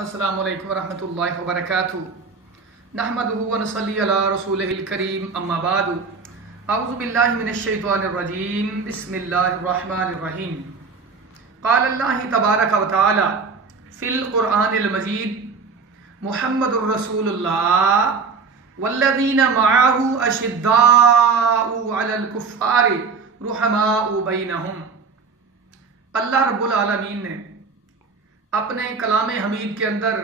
अस्सलामु अलैकुम वरहमतुल्लाहि वबरकातुहू। नहमदुहु व नसल्ली अला रसूलिहिल करीम, अम्मा बादु। अऊज़ु बिल्लाहि मिनश शैतानिर रजीम, बिस्मिल्लाहिर रहमानिर रहीम। क़ाल अल्लाहु तबारक व तआला फ़िल क़ुरआनिल मजीद, मुहम्मदुर रसूलुल्लाह वल्लज़ीना मअहु अशिद्दाउ अलल कुफ़्फ़ारि रुहमाउ बैनहुम। अल्लाह रब्बुल आलमीन ने अपने कलाम हमीद के अंदर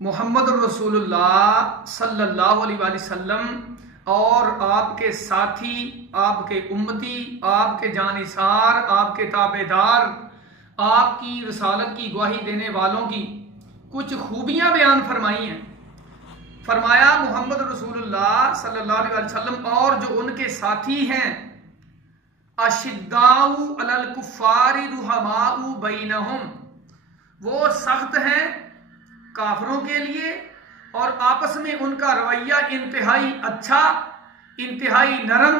मोहम्मद रसूलुल्लाह सल्लल्लाहु अलैहि वसल्लम और आपके साथी, आपके उम्मती, आपके जानिसार, आपके ताबेदार, आपकी रसालत की गवाही देने वालों की कुछ खूबियां बयान फरमाई हैं। फरमाया मोहम्मद रसूलुल्लाह सल्लल्लाहु अलैहि वसल्लम और जो उनके साथी हैं, अशिद्दाउ अलल कुफ़्फ़ारि रुहमाउ बैनहुम, वो सख्त हैं काफरों के लिए और आपस में उनका रवैया इंतहाई अच्छा, इंतहाई नरम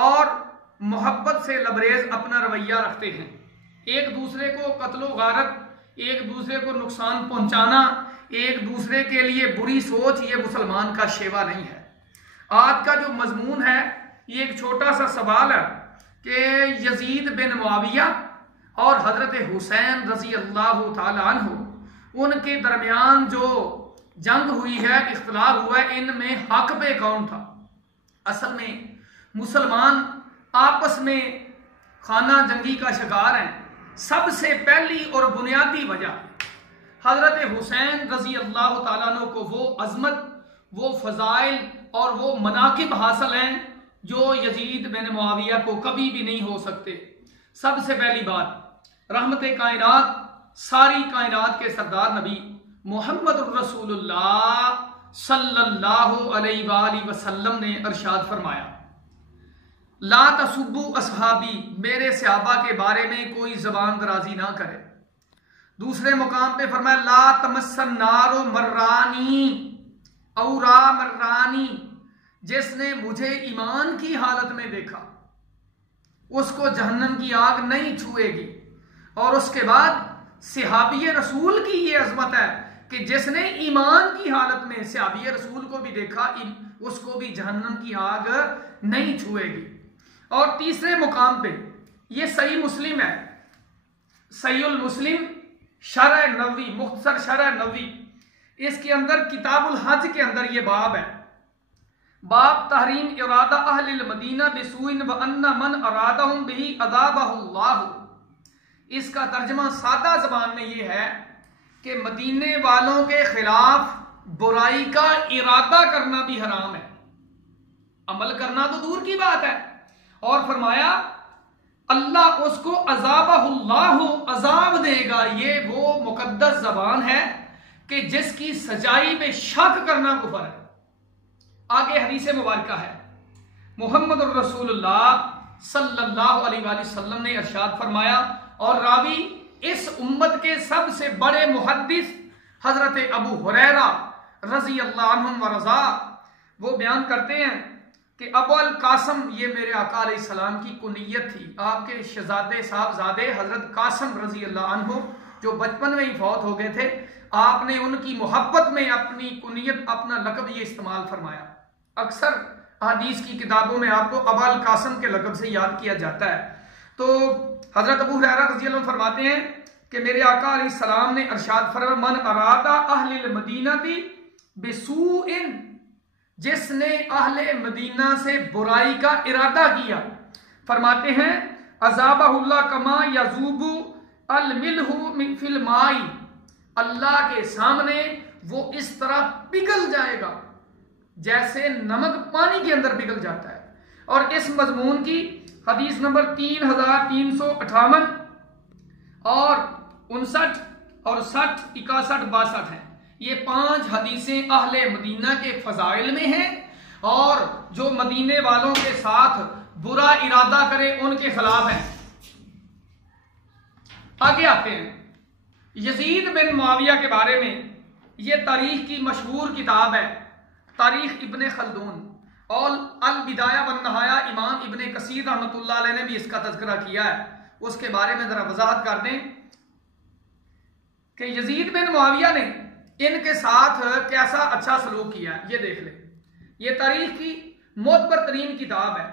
और मोहब्बत से लबरेज अपना रवैया रखते हैं। एक दूसरे को कत्लो गारत, एक दूसरे को नुकसान पहुंचाना, एक दूसरे के लिए बुरी सोच, ये मुसलमान का शेवा नहीं है। आज का जो मजमून है ये एक छोटा सा सवाल है कि यजीद बिन मुआविया और हजरत हुसैन रजी अल्लाह ताला अन्हु, उनके दरमियान जो जंग हुई है, इख्तिलाफ हुआ है, इनमें हक पे कौन था। असल में मुसलमान आपस में खाना जंगी का शिकार हैं। सबसे पहली और बुनियादी वजह हजरत हुसैन रजी अल्लाह ताला अन्हु को वो अजमत, वो फजाइल और वो मनाकिब हासिल हैं जो यजीद बिन मुआविया को कभी भी नहीं हो सकते। सबसे पहली बात, रहमते कायनात, सारी कायनात के सरदार नबी मोहम्मद रसूलुल्लाह सल्लल्लाहु अलैहि वसल्लम ने इरशाद फरमाया, ला तसुब्बु असहाबी, मेरे सहाबा के बारे में कोई जबान दराजी ना करे। दूसरे मुकाम पे फरमाया, ला तमस्सन नारो मर्रानी औरा मर्रानी, जिसने मुझे ईमान की हालत में देखा उसको जहन्नम की आग नहीं छुएगी। और उसके बाद सहाबी रसूल की ये अजमत है कि जिसने ईमान की हालत में सहाबी रसूल को भी देखा उसको भी जहन्नम की आग नहीं छुएगी। और तीसरे मुकाम पे ये सही मुस्लिम है, सहीउल मुस्लिम शरह नबवी, मुख्तसर शरह नबवी, इसके अंदर किताबुल हज के अंदर ये बाब है, बाब तहरीम इरादा अहलिल मदीना बिसूइन व अन्ना मन अरादहुम बिही अज़ाबहुल्लाह। इसका तर्जमा सादा जबान में ये है कि मदीने वालों के खिलाफ बुराई का इरादा करना भी हराम है, अमल करना तो दूर की बात है। और फरमाया अल्लाह उसको अज़ाबहुल्लाह, अजाब देगा। ये वो मुकद्दस जबान है कि जिसकी सजाई में शक करना कुफर है। आगे हदीस मुबारका है, मोहम्मद रसूलुल्लाह सल्लल्लाहु अलैहि वसल्लम ने इरशाद फरमाया, और रावी इस उम्मत के सबसे बड़े मुहद्दिस हजरत अबू हुरैरा रजी अल्लाह अन्हुम व रज़ा, वो बयान करते हैं कि अबुल कासम, ये मेरे आका अलैहिस्सलाम की कुनियत थी, आपके शहजादे साहबजादे हजरत कासम रजी अल्लाह अन्हु जो बचपन में ही फौत हो गए थे, आपने उनकी मोहब्बत में अपनी कुनियत, अपना लक़ब ये इस्तेमाल फरमाया। अक्सर हदीस की किताबों में आपको अबुल कासम के लक़ब से याद किया जाता है। तो हजरत अबू हुरैरा रज़ी अल्लाह अन्हु फरमाते हैं कि मेरे आका अलैहिस्सलाम ने इरशाद फरमाया, मन अरादा अहलिल मदीनती बिसूइन, जिसने अहले मदीना से बुराई का इरादा किया, फरमाते हैं अज़ाबहुल्लाह कमा यज़ूबु अल मिल्हु फिल माई, अल्लाह के सामने वो इस तरह पिघल जाएगा जैसे नमक पानी के अंदर पिघल जाता है। और इस मजमून की हदीस नंबर 3358 और 59 और 60, 61, 62 है। ये 5 हदीसें अहले मदीना के फजाइल में हैं और जो मदीने वालों के साथ बुरा इरादा करे उनके खिलाफ हैं। आगे आते हैं, यजीद बिन मुआविया के बारे में ये तारीख की मशहूर किताब है, तारीख इब्ने खल्दून और अल बिदाया वन नहाया, इमाम इब्ने कसीर रहमतुल्लाह अलैह ने भी इसका तज़किरा किया है। उसके बारे में जरा वजाहत कर दें कि यजीद बिन मुआविया ने इनके साथ कैसा अच्छा सलूक किया है। ये देख ले, ये तारीख की मोतबर तरीन किताब है।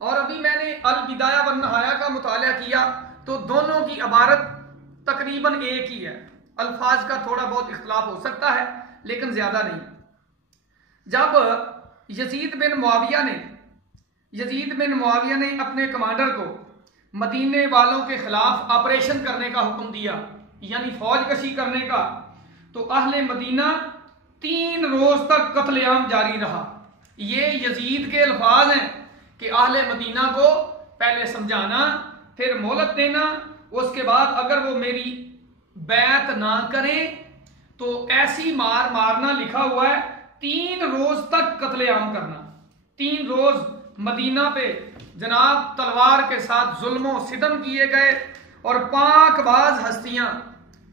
और अभी मैंने अल बिदाया वन नहाया का मुताला किया तो दोनों की इबारत तकरीबन एक ही है, अल्फाज का थोड़ा बहुत इख्तलाफ हो सकता है लेकिन ज्यादा नहीं। जब यजीद बिन मुआविया ने अपने कमांडर को मदीने वालों के खिलाफ ऑपरेशन करने का हुक्म दिया, यानी फौज कशी करने का, तो अहले मदीना 3 रोज तक कत्लेआम जारी रहा। ये यजीद के अल्फाज हैं कि अहले मदीना को पहले समझाना, फिर मोहलत देना, उसके बाद अगर वो मेरी बैत ना करें तो ऐसी मार मारना। लिखा हुआ है 3 रोज तक कत्लेआम करना। 3 रोज मदीना पे जनाब तलवार के साथ जुल्मों सितम किए गए और पाकबाज हस्तियां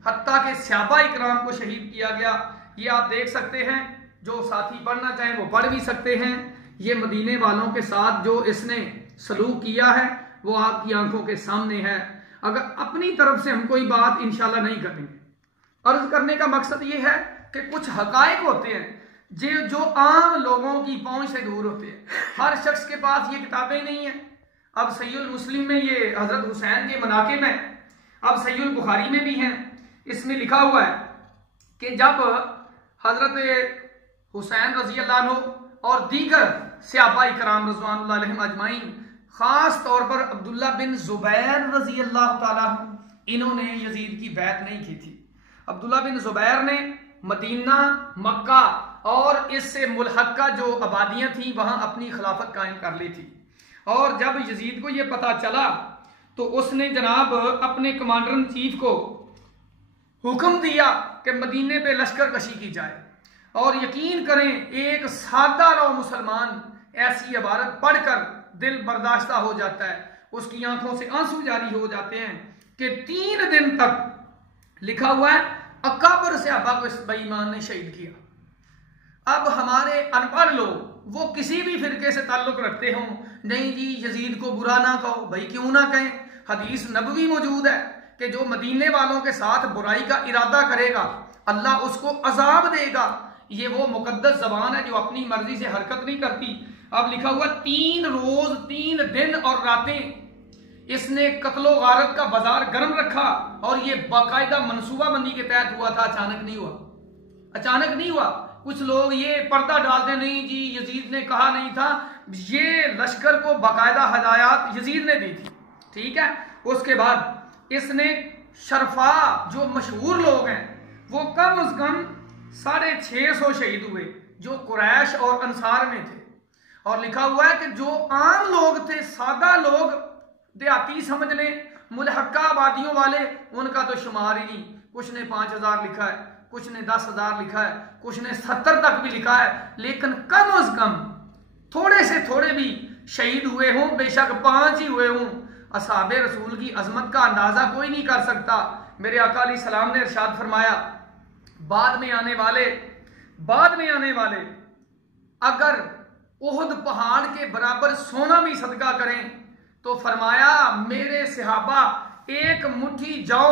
हत्ता के सहाबा इकराम को शहीद किया गया। ये आप देख सकते हैं, जो साथी पढ़ना चाहें वो पढ़ भी सकते हैं। ये मदीने वालों के साथ जो इसने सलूक किया है वो आपकी आंखों के सामने है। अगर अपनी तरफ से हम कोई बात इंशाल्लाह नहीं करेंगे। अर्ज करने का मकसद ये है कि कुछ हकायक होते हैं जो आम लोगों की पहुंच से दूर होते हैं। हर शख्स के पास ये किताबें नहीं है। अब सहीहुल मुस्लिम में ये हजरत हुसैन के मनाकिब हैं, अब सहीहुल बुखारी में भी हैं। इसमें लिखा हुआ है कि जब हजरत हुसैन रजी अल्लाह अन्हु और दीगर सहाबा इकराम रज़वानुल्लाह अलैहिम अजमाइन, खास तौर पर अब्दुल्ला बिन जुबैर रजी अल्लाह ताला, इन्होंने यजीद की बैत नहीं की थी। अब्दुल्ला बिन जुबैर ने मदीना, मक्का और इससे मुल्हक्का जो आबादियां थी वहां अपनी खिलाफत कायम कर ली थी। और जब यजीद को यह पता चला तो उसने जनाब अपने कमांडर इन चीफ को हुक्म दिया कि मदीने पे लश्कर कशी की जाए। और यकीन करें, एक सादा लो मुसलमान ऐसी इबारत पढ़कर दिल बर्दाश्ता हो जाता है, उसकी आंखों से आंसू जारी हो जाते हैं कि 3 दिन तक लिखा हुआ है अकाबर सहाबा को इस बेईमान ने शहीद किया। अब हमारे अनपढ़ लोग वो किसी भी फिरके से ताल्लुक रखते हों, नहीं जी यजीद को बुरा ना कहो, भाई क्यों ना कहें, हदीस नबवी मौजूद है कि जो मदीने वालों के साथ बुराई का इरादा करेगा अल्लाह उसको अजाब देगा। ये वो मुकद्दस जबान है जो अपनी मर्जी से हरकत नहीं करती। अब लिखा हुआ 3 रोज 3 दिन और रातें इसने कत्लो गारत का बाजार गर्म रखा। और ये बाकायदा मनसूबाबंदी के तहत हुआ था, अचानक नहीं हुआ। कुछ लोग ये पर्दा डालते, नहीं जी यजीद ने कहा नहीं था, ये लश्कर को बाकायदा हदायत यजीद ने दी थी, ठीक है। उसके बाद इसने शरफा जो मशहूर लोग हैं वो कम से कम 650 शहीद हुए जो कुरैश और अंसार में थे। और लिखा हुआ है कि जो आम लोग थे, सादा लोग, देहाती समझ लें, मुल्हक्का आबादियों वाले, उनका तो शुमार ही नहीं। कुछ ने 5000 लिखा है, कुछ ने 10,000 लिखा है, कुछ ने 70 तक भी लिखा है, लेकिन कम से कम थोड़े से थोड़े भी शहीद हुए हों, बेशक 5 ही हुए हों। असहाबे रसूल की अजमत का अंदाजा कोई नहीं कर सकता। मेरे आका अलैहिस्सलाम ने इरशाद फरमाया, बाद में आने वाले अगर उहद पहाड़ के बराबर सोना भी सदका करें तो फरमाया मेरे सहाबा एक मुट्ठी जौ,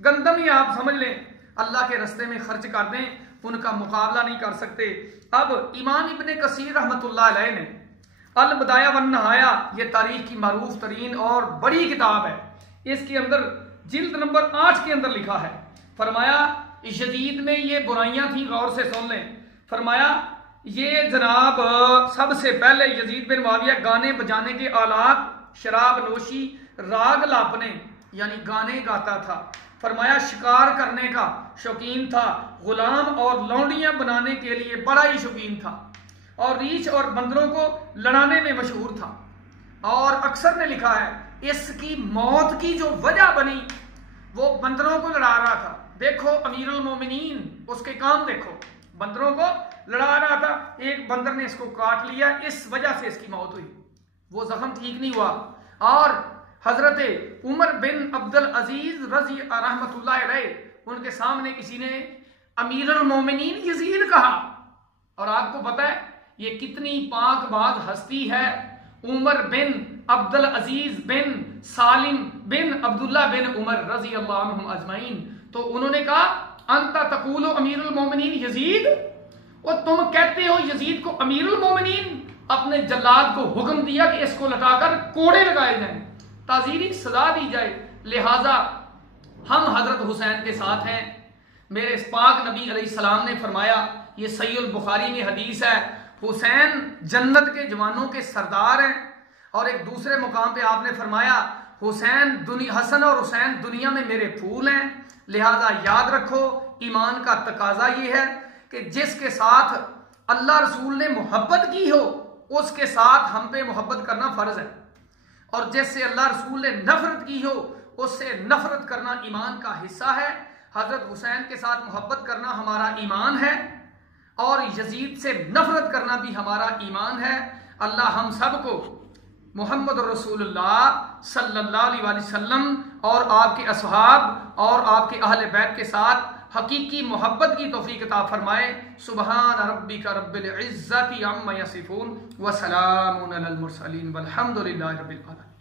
गंदम ही आप समझ लें, अल्लाह के रास्ते में खर्च कर दें, उनका मुकाबला नहीं कर सकते। अब इमाम इब्ने कसीर रहमतुल्लाह अलैह ने अल बदाया वन नहाया, ये तारीख की मारूफ तरीन और बड़ी किताब है, इसके अंदर जिल्द नंबर 8 के अंदर लिखा है, फरमाया यजीद में ये बुराइयां थी, गौर से सुन लें। फरमाया ये जनाब सबसे पहले यजीद बिन मुआविया गाने बजाने के आलात, शराब नोशी, राग लापने यानी गाने गाता था। फरमाया शिकार करने का शौकीन था, गुलाम और लौंडियां बनाने के लिए बड़ा ही शौकीन था, और रीछ और बंदरों को लड़ाने में मशहूर था। और अक्सर ने लिखा है इसकी मौत की जो वजह बनी वो बंदरों को लड़ा रहा था। देखो अमीरुल मोमिनीन, उसके काम देखो, बंदरों को लड़ा रहा था, एक बंदर ने इसको काट लिया, इस वजह से इसकी मौत हुई, वो जख्म ठीक नहीं हुआ। और हजरत उमर बिन अब्दुल अजीज रजी रहमतुल्लाह अलैह, उनके सामने किसी ने अमीरुल मोमिनीन यजीद कहा, और आपको पता है ये कितनी पाकबाज हस्ती है, उमर बिन अब्दुल अजीज बिन सालिम बिन अब्दुल्ला बिन उमर रजी अल्लाह अन्हुम अजमाइन, तो उन्होंने कहा अंता तकूलो अमीरुल मोमिनीन यजीद, और तुम कहते हो यजीद को अमीरुल मोमिनीन। अपने जल्लाद को हुक्म दिया कि इसको लटाकर कोड़े लगाए जाएं, ताजीरी सजा दी जाए। लिहाजा हम हजरत हुसैन के साथ हैं। मेरे पाक नबी अलैहिस्सलाम ने फरमाया, ये सहीह बुखारी में हदीस है, हुसैन जन्नत के जवानों के सरदार हैं। और एक दूसरे मुकाम पे आपने फरमाया हसन और हुसैन दुनिया में मेरे फूल हैं। लिहाजा याद रखो, ईमान का तकाजा ये है कि जिसके साथ अल्लाह रसूल ने मोहब्बत की हो उसके साथ हम पे मोहब्बत करना फर्ज है, और जिससे अल्लाह रसूल ने नफरत की हो उससे नफरत करना ईमान का हिस्सा है। हजरत हुसैन के साथ मोहब्बत करना हमारा ईमान है, और यजीद से नफरत करना भी हमारा ईमान है। अल्लाह हम सबको मोहम्मद रसूलुल्लाह सल्लल्लाहु अलैहि वसल्लम और आपके असहाब और आपके अहले बैत के साथ हकीकी मोहब्बत की तौफीक अता फरमाए। सुबहान रब्बिका रब्बिल इज्जति अम्मा यसिफून व सलामुन अलल मुरसलीन वल्हम्दुलिल्लाहि रब्बिल आलमीन।